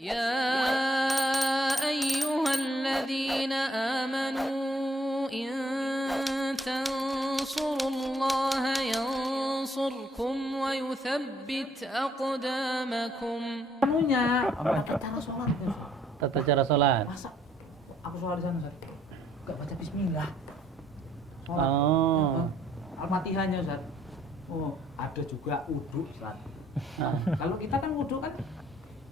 يا أيها الذين آمنوا إن تنصروا الله ينصركم ويثبت أقدامكم. Anunya, tata cara sholat. Tata cara sholat. Masa aku sholat di sana, Ustaz? Gak baca bismillah. Sholat. Oh. Al-Fatihahnya, Ustaz. Oh, ada juga wudu, Ustaz. Kalau kita kan wudu kan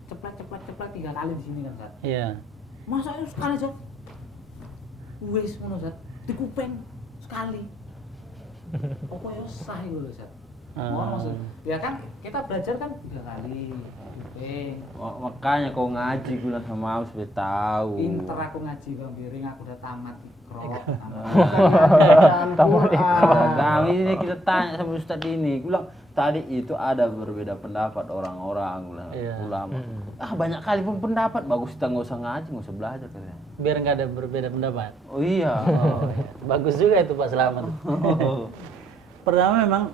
ceplek 3 kali di sini kan, Ustaz. Iya. Masa itu sekali, Ustaz? Wis ngono, Ustaz. Di kuping sekali. Pokoknya sah itu loh, Ustaz. Maksud, ya kan kita belajar kan 3 kali kuping. Makanya kau ngaji gula sama aku sudah tahu. Pinter aku ngaji Bang Biring, aku udah tamat Iqra. Tamat Iqra. Ini kita tanya sama Ustaz ini, gue bilang tadi itu ada berbeda pendapat orang-orang ulama. Banyak kali pun pendapat, bagus kita nggak usah ngaji, nggak usah belajar katanya. Biar nggak ada berbeda pendapat. Oh iya. Bagus juga itu Pak Selamat. Pertama memang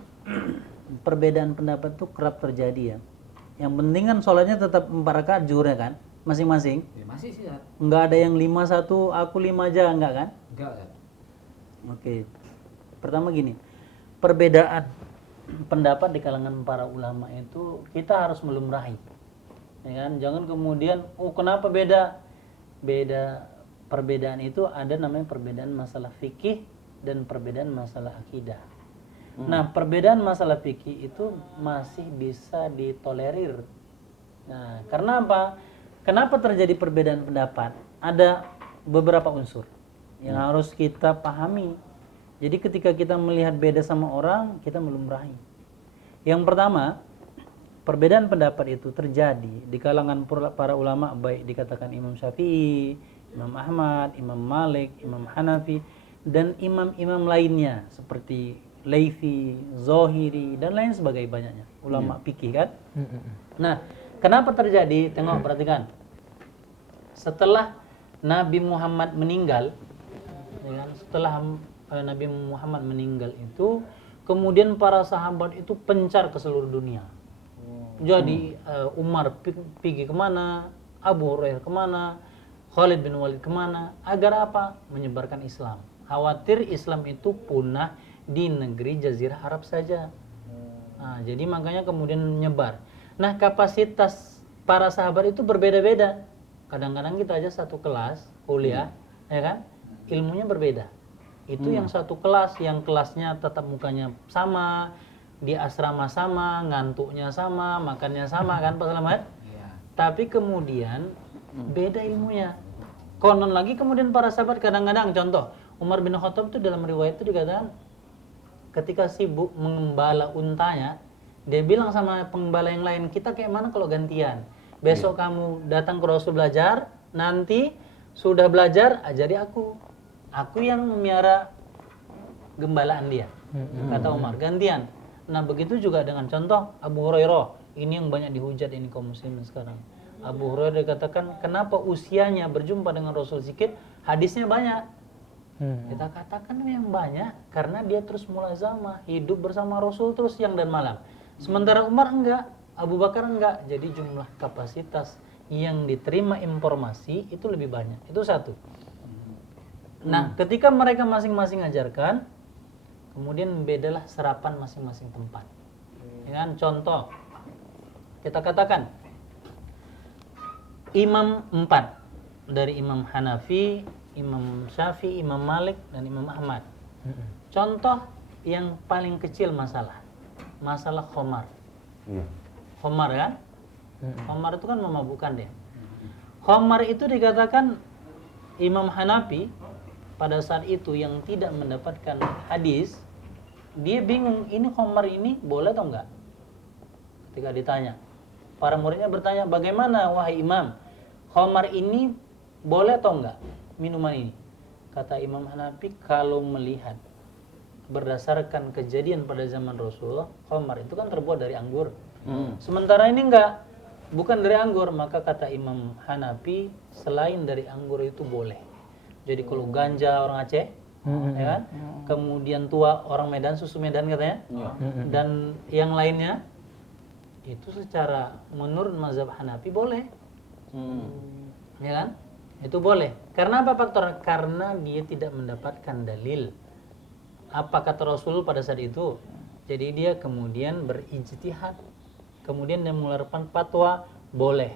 perbedaan pendapat itu kerap terjadi ya. Yang penting kan sholatnya tetap 4 rakaat zuhurnya kan, masing-masing. Ya masih sih, Ustaz. Nggak ada yang 5-1, aku 5 aja, enggak kan? Enggak, Ustaz. Oke. Pertama gini, perbedaan pendapat di kalangan para ulama itu kita harus melumrahi. Ya kan? Jangan kemudian, kenapa beda? Beda perbedaan itu ada namanya perbedaan masalah fikih dan perbedaan masalah akidah. Nah, perbedaan masalah fikih itu masih bisa ditolerir. Nah, karena apa? Kenapa terjadi perbedaan pendapat? Ada beberapa unsur yang harus kita pahami. Jadi ketika kita melihat beda sama orang, kita melumrahi. Yang pertama, perbedaan pendapat itu terjadi di kalangan para ulama, baik dikatakan Imam Syafi'i, Imam Ahmad, Imam Malik, Imam Hanafi, dan imam-imam lainnya seperti Laythi, Zohiri, dan lain sebagainya banyaknya ulama fikih kan. Nah, kenapa terjadi? Tengok, perhatikan. Setelah Nabi Muhammad meninggal, ya kan? Setelah Nabi Muhammad meninggal itu, kemudian para sahabat itu pencar ke seluruh dunia. Jadi Umar pergi kemana, Abu Hurairah kemana, Khalid bin Walid kemana, agar apa? Menyebarkan Islam. Khawatir Islam itu punah di negeri Jazirah Arab saja. Nah, jadi makanya kemudian menyebar. Nah, kapasitas para sahabat itu berbeda-beda. Kadang-kadang kita aja satu kelas kuliah, ya kan? Ilmunya berbeda. Itu yang satu kelas, yang kelasnya tatap mukanya sama, di asrama sama, ngantuknya sama, makannya sama kan Pak Selamat? Iya. Tapi kemudian beda ilmunya. Konon lagi kemudian para sahabat kadang-kadang, contoh Umar bin Khattab itu dalam riwayat itu dikatakan ketika sibuk mengembala untanya, dia bilang sama pengembala yang lain, kita kayak mana kalau gantian? Besok kamu datang ke Rasul belajar, nanti sudah belajar ajari aku. Aku yang memiara gembalaan dia. Kata Umar, gantian. Nah, begitu juga dengan contoh Abu Hurairah. Ini yang banyak dihujat ini kaum muslimin sekarang. Abu Hurairah dikatakan, kenapa usianya berjumpa dengan Rasul sedikit, hadisnya banyak. Kita katakan yang banyak karena dia terus mulazamah, hidup bersama Rasul terus siang dan malam. Sementara Umar enggak, Abu Bakar enggak. Jadi jumlah kapasitas yang diterima informasi itu lebih banyak. Itu satu. Nah, ketika mereka masing-masing ajarkan, kemudian bedalah serapan masing-masing tempat. Ya kan? Contoh, kita katakan Imam 4 dari Imam Hanafi, Imam Syafi'i, Imam Malik, dan Imam Ahmad. Contoh yang paling kecil masalah khamar. Khamar kan? Khamar itu kan memabukkan dia. Khamar itu dikatakan Imam Hanafi pada saat itu yang tidak mendapatkan hadis, dia bingung, ini khamar ini boleh atau enggak? Ketika ditanya, para muridnya bertanya, bagaimana wahai Imam, khamar ini boleh atau enggak? Minuman ini. Kata Imam Hanafi, kalau melihat berdasarkan kejadian pada zaman Rasulullah, khamar itu kan terbuat dari anggur. Sementara ini enggak, bukan dari anggur, maka kata Imam Hanafi, selain dari anggur itu boleh. Jadi kalau ganja orang Aceh, ya kan? Kemudian tua orang Medan, susu Medan katanya, dan yang lainnya, itu secara menurut mazhab Hanafi boleh. Ya kan? Itu boleh. Karena apa faktor? Karena dia tidak mendapatkan dalil. Apa kata Rasul pada saat itu? Jadi dia kemudian berijtihad. Kemudian dia mengeluarkan fatwa boleh.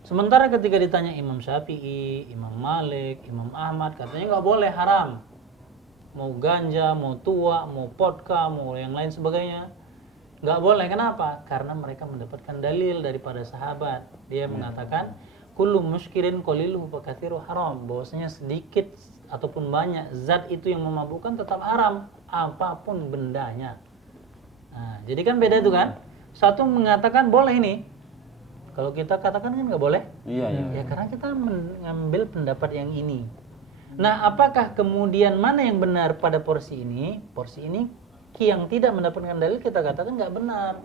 Sementara ketika ditanya Imam Syafi'i, Imam Malik, Imam Ahmad, katanya nggak boleh, haram. Mau ganja, mau tua, mau vodka, mau yang lain sebagainya. Nggak boleh. Kenapa? Karena mereka mendapatkan dalil daripada sahabat. Dia mengatakan kullu muskirin qaliluhu fa katsiru haram, bahwasanya sedikit ataupun banyak zat itu yang memabukkan tetap haram, apapun bendanya. Nah, jadi kan beda itu kan? Satu mengatakan boleh ini, kalau kita katakan kan nggak boleh. Iya. Ya karena kita mengambil pendapat yang ini. Nah, apakah kemudian mana yang benar pada porsi ini? Porsi ini yang tidak mendapatkan dalil kita katakan nggak benar.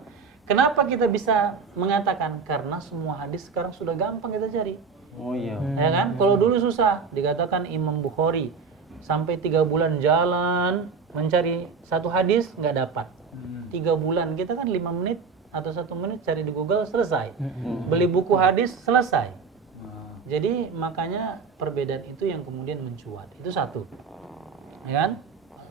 Kenapa kita bisa mengatakan? Karena semua hadis sekarang sudah gampang kita cari. Oh iya. Ya kan? Kalau dulu susah, dikatakan Imam Bukhari sampai 3 bulan jalan mencari satu hadis nggak dapat. 3 bulan, kita kan 5 menit atau 1 menit cari di Google selesai. Beli buku hadis selesai. Jadi makanya perbedaan itu yang kemudian mencuat. Itu satu. Ya kan?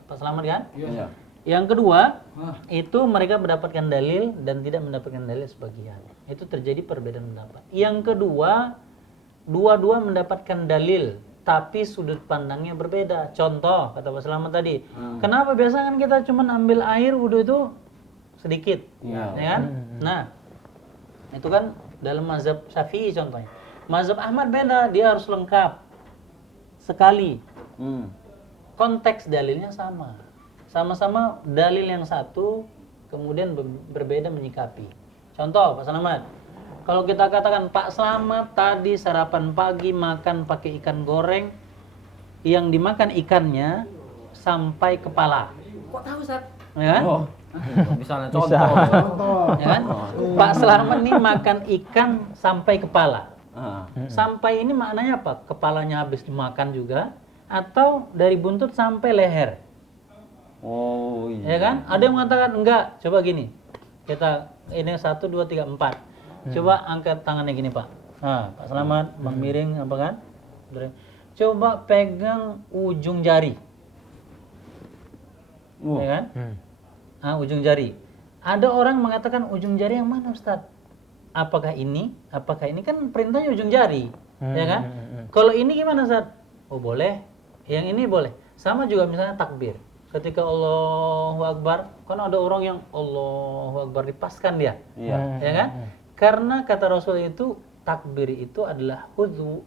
Pak Selamat kan? Iya. Yang kedua, itu mereka mendapatkan dalil dan tidak mendapatkan dalil sebagian. Itu terjadi perbedaan pendapat. Yang kedua, dua-dua mendapatkan dalil, tapi sudut pandangnya berbeda. Contoh, kata Pak Selamat tadi, kenapa biasa kan kita cuma ambil air wudhu itu sedikit, ya kan? Nah, itu kan dalam mazhab Syafi'i contohnya. Mazhab Ahmad beda, dia harus lengkap sekali. Konteks dalilnya sama. Sama-sama dalil yang satu, kemudian berbeda menyikapi. Contoh, Pak Selamat. Kalau kita katakan, Pak Selamat tadi sarapan pagi makan pakai ikan goreng, yang dimakan ikannya sampai kepala. Kok tahu, Ustaz? Ya kan? Oh. Misalnya contoh. Ya kan? Pak Selamat nih makan ikan sampai kepala. Sampai ini maknanya apa? Kepalanya habis dimakan juga, atau dari buntut sampai leher. Oh iya. Ya kan? Ada yang mengatakan enggak. Coba gini. Kita ini 1 2 3 4. Coba angkat tangannya gini, Pak. Nah, Pak Selamat, Bang Miring apa kan? Coba pegang ujung jari. Ya kan? Ujung jari. Ada orang mengatakan ujung jari yang mana, Ustaz? Apakah ini? Apakah ini kan perintahnya ujung jari, ya kan? Kalau ini gimana, Ustaz? Oh, boleh. Yang ini boleh. Sama juga misalnya takbir. Ketika Allahu Akbar, kan ada orang yang Allahu Akbar dipaskan dia. Ya kan? Karena kata Rasul itu takbir itu adalah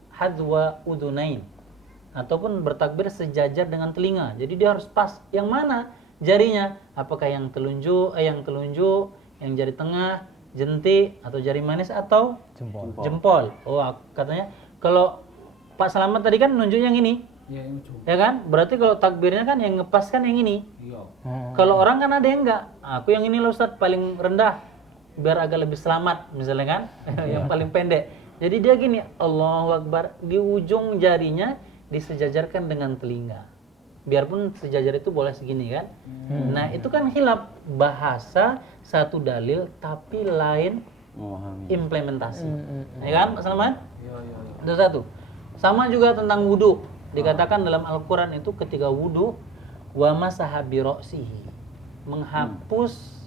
hadwa udunain, ataupun bertakbir sejajar dengan telinga. Jadi dia harus pas. Yang mana jarinya? Apakah yang telunjuk, yang jari tengah, jenti, atau jari manis, atau jempol. Oh, katanya kalau Pak Selamat tadi kan nunjuk yang ini. Ya kan? Berarti kalau takbirnya kan yang ngepas kan yang ini. Kalau orang kan ada yang enggak. Aku yang ini loh, Ustaz, paling rendah biar agak lebih selamat misalnya kan. Yang paling pendek. Jadi dia gini, Allahu Akbar, di ujung jarinya disejajarkan dengan telinga. Biarpun sejajar itu boleh segini kan. Nah, itu kan khilaf bahasa satu dalil tapi lain implementasi. Ya kan, Pak Selamat? Itu satu. Sama juga tentang wudu. Dikatakan dalam Al-Quran itu ketika wudu, wa masaha bi ra'sihi, menghapus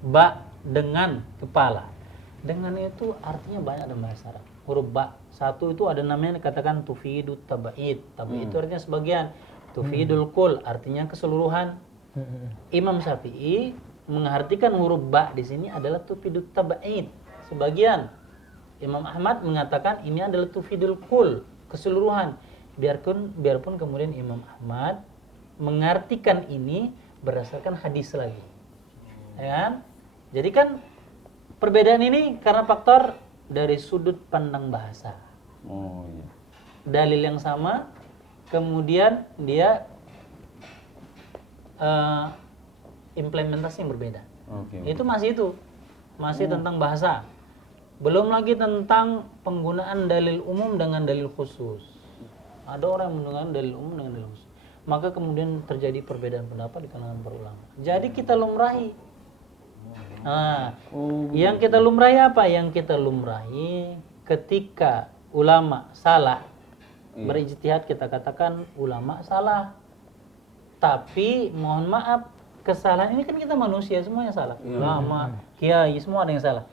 ba dengan kepala. Dengan itu artinya banyak dalam bahasa Arab. Huruf ba satu itu ada namanya dikatakan tufidut taba'id. Taba'id itu artinya sebagian. Tufidul kul artinya keseluruhan. Imam Syafi'i mengartikan huruf ba di sini adalah tufidut taba'id, sebagian. Imam Ahmad mengatakan ini adalah tufidul kul, keseluruhan. Biarpun kemudian Imam Ahmad mengartikan ini berdasarkan hadis lagi. Ya kan? Jadi kan perbedaan ini karena faktor dari sudut pandang bahasa. Dalil yang sama, kemudian dia implementasi yang berbeda. Itu masih tentang bahasa. Belum lagi tentang penggunaan dalil umum dengan dalil khusus. Ada orang yang menggunakan dalil umum dengan dalil khusus. Maka kemudian terjadi perbedaan pendapat di kalangan para ulama. Jadi kita lumrahi. Yang kita lumrahi apa? Yang kita lumrahi ketika ulama salah berijtihad, kita katakan ulama salah. Tapi mohon maaf, kesalahan ini kan kita manusia semuanya salah. Ulama, kiai semua ada yang salah.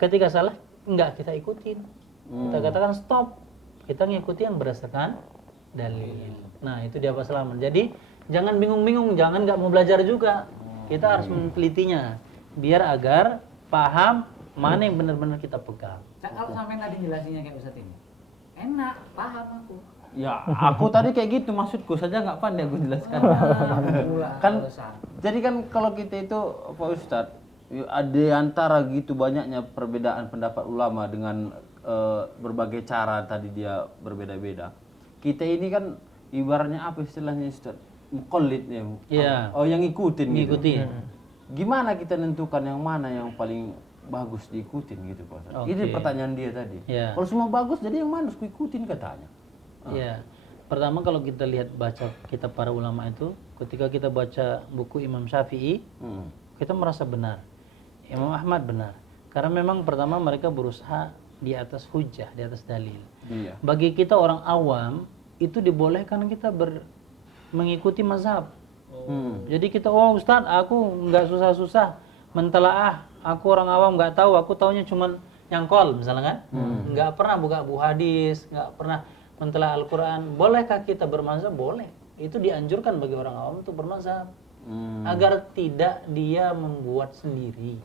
Ketika salah enggak kita ikutin. Kita katakan stop. Kita ngikuti yang berdasarkan dalil. Nah, itu dia Pak Selamat. Jadi jangan bingung-bingung, jangan nggak mau belajar juga. Kita harus menelitinya biar agar paham mana yang benar-benar kita pegang. Kalau sampai tadi jelasinnya kayak Ustadz ini, enak, paham aku. Ya, aku tadi kayak gitu maksudku saja nggak pandai aku jelaskan. Kan jadi kan kalau kita itu Pak Ustadz, ada antara gitu banyaknya perbedaan pendapat ulama dengan berbagai cara tadi dia berbeda-beda. Kita ini kan ibaratnya apa istilahnya Ustadz? Muqallid ya. Iya. Oh, yang ngikutin gitu. Ngikutin. Gimana kita nentukan yang mana yang paling bagus diikutin gitu Pak Ustadz? Ini pertanyaan dia tadi. Iya. Kalau semua bagus jadi yang mana harus kuikutin katanya. Iya. Pertama kalau kita lihat baca kitab para ulama itu, ketika kita baca buku Imam Syafi'i, kita merasa benar. Imam Ahmad benar. Karena memang pertama mereka berusaha di atas hujjah, di atas dalil. Iya. Bagi kita orang awam, itu dibolehkan kita mengikuti mazhab. Jadi kita, oh Ustadz, aku nggak susah-susah mentelaah. Aku orang awam nggak tahu, aku taunya cuman nyangkol misalnya kan. Nggak pernah buka buku hadis, nggak pernah mentelaah Al-Quran. Bolehkah kita bermazhab? Boleh. Itu dianjurkan bagi orang awam untuk bermazhab. Agar tidak dia membuat sendiri.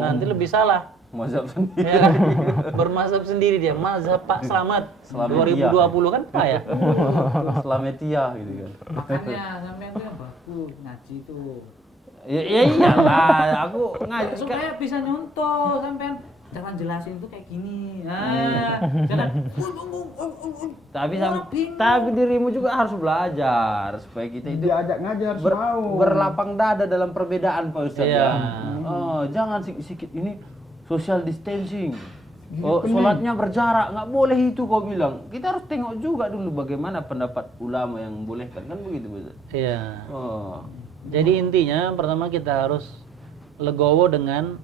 Nanti lebih salah. Mazhab sendiri. Ya kan? Bermazhab sendiri dia. Mazhab Pak Slamet 2020 kan Pak ya? Slametia gitu kan. Makanya sampai itu yang bagus ngaji itu. Ya iyalah, aku ngaji Supaya bisa nyontoh sampean jangan jelasin tuh kayak gini. Jangan tapi dirimu juga harus belajar supaya kita itu diajak ngaji harus mau. berlapang dada dalam perbedaan Pak Ustadz. Iya. Oh, jangan sikit-sikit ini social distancing. Oh, sholatnya berjarak, nggak boleh itu kau bilang. Kita harus tengok juga dulu bagaimana pendapat ulama yang membolehkan, kan begitu Pak Ustadz? Iya. Oh. Jadi intinya pertama kita harus legowo dengan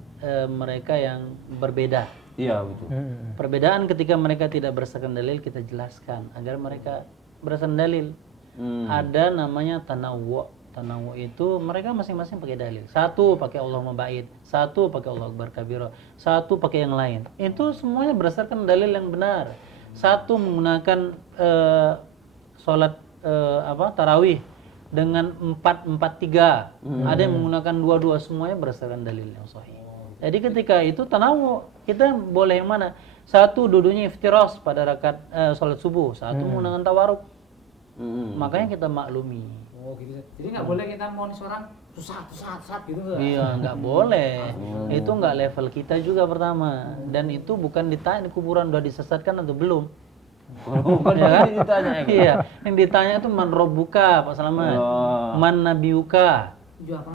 mereka yang berbeda. Iya betul. Perbedaan ketika mereka tidak berdasarkan dalil kita jelaskan agar mereka berdasarkan dalil. Ada namanya tanawwu. Tanawwu itu mereka masing-masing pakai dalil. Satu pakai Allahumma ba'id, satu pakai Allahu akbar kabira, satu pakai yang lain. Itu semuanya berdasarkan dalil yang benar. Satu menggunakan sholat tarawih dengan 4-4-3. Ada yang menggunakan 2-2, semuanya berdasarkan dalil yang sahih. Jadi ketika itu tanawwu, kita boleh yang mana? Satu duduknya iftiras pada rakaat sholat subuh, satu menggunakan tawaruk. Makanya kita maklumi. Oh gitu. Jadi nggak boleh kita mau seorang susah gitu nggak? Iya, nggak boleh. Itu nggak level kita juga pertama. Dan itu bukan ditanya di kuburan udah disesatkan atau belum. Bukan Ya kan? ditanya. Iya, yang ditanya itu man robbuka Pak Selamat. Man nabiyuka.